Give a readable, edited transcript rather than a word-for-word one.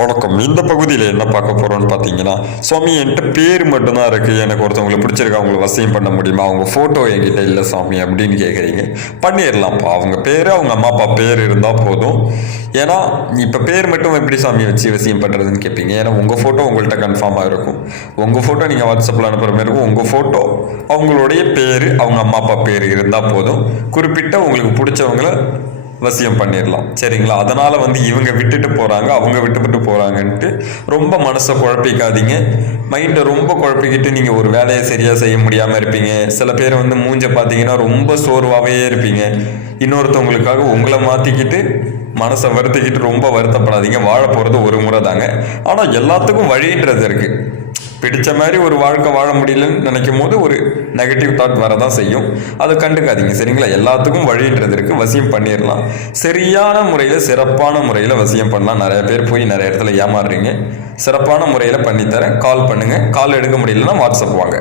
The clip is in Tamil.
வணக்கம். இந்த பகுதியில் என்ன பார்க்க போகிறோம்னு பார்த்தீங்கன்னா, சாமி என்கிட்ட பேர் மட்டும்தான் இருக்குது, எனக்கு ஒருத்தவங்களுக்கு பிடிச்சிருக்கா, அவங்கள வசியம் பண்ண முடியுமா, அவங்க ஃபோட்டோ என்கிட்ட இல்லை சாமி அப்படின்னு கேட்குறீங்க. பண்ணிடலாம்ப்பா. அவங்க பேர், அவங்க அம்மா அப்பா பேர் இருந்தால் போதும். ஏன்னா இப்போ பேர் மட்டும் எப்படி சாமி வச்சு வசியம் பண்ணுறதுன்னு கேட்பீங்க. ஏன்னா உங்கள் ஃபோட்டோ உங்கள்கிட்ட கன்ஃபார்மாக இருக்கும். உங்கள் ஃபோட்டோ நீங்கள் வாட்ஸ்அப்பில் அனுப்புகிற மாதிரி இருக்கும். உங்கள் ஃபோட்டோ, அவங்களுடைய பேர், அவங்க அம்மா அப்பா பேர் இருந்தால் போதும். குறிப்பிட்ட உங்களுக்கு பிடிச்சவங்கள வசியம் பண்ணிடலாம். சரிங்களா? அதனால் இவங்க விட்டுட்டு போகிறாங்க, அவங்க விட்டுவிட்டு போகிறாங்கன்ட்டு ரொம்ப மனசை குழப்பிக்காதீங்க. மைண்டை ரொம்ப குழப்பிக்கிட்டு நீங்கள் ஒரு வேலையை சரியாக செய்ய முடியாமல் இருப்பீங்க. சில பேர் மூஞ்ச பார்த்தீங்கன்னா ரொம்ப சோர்வாகவே இருப்பீங்க. இன்னொருத்தவங்களுக்காக உங்களை மாற்றிக்கிட்டு மனசை வருத்திக்கிட்டு ரொம்ப வருத்தப்படாதீங்க. வாழ போகிறது ஒரு முறை தாங்க. ஆனால் எல்லாத்துக்கும் வழின்றது இருக்குது. பிடிச்ச மாதிரி ஒரு வாழ்க்கை வாழ முடியலன்னு நினைக்கும் போது ஒரு நெகட்டிவ் தாட் வரதான் செய்யும். அதை கண்டுக்காதீங்க. சரிங்களா? எல்லாத்துக்கும் வழின்றது இருக்குது. வசியம் பண்ணிடலாம். சரியான முறையில், சிறப்பான முறையில் வசியம் பண்ணலாம். நிறைய பேர் போய் நிறைய இடத்துல ஏமாறுறீங்க. சிறப்பான முறையில் பண்ணித்தரேன். கால் பண்ணுங்கள். கால் எடுக்க முடியலன்னா வாட்ஸ்அப் வாங்க.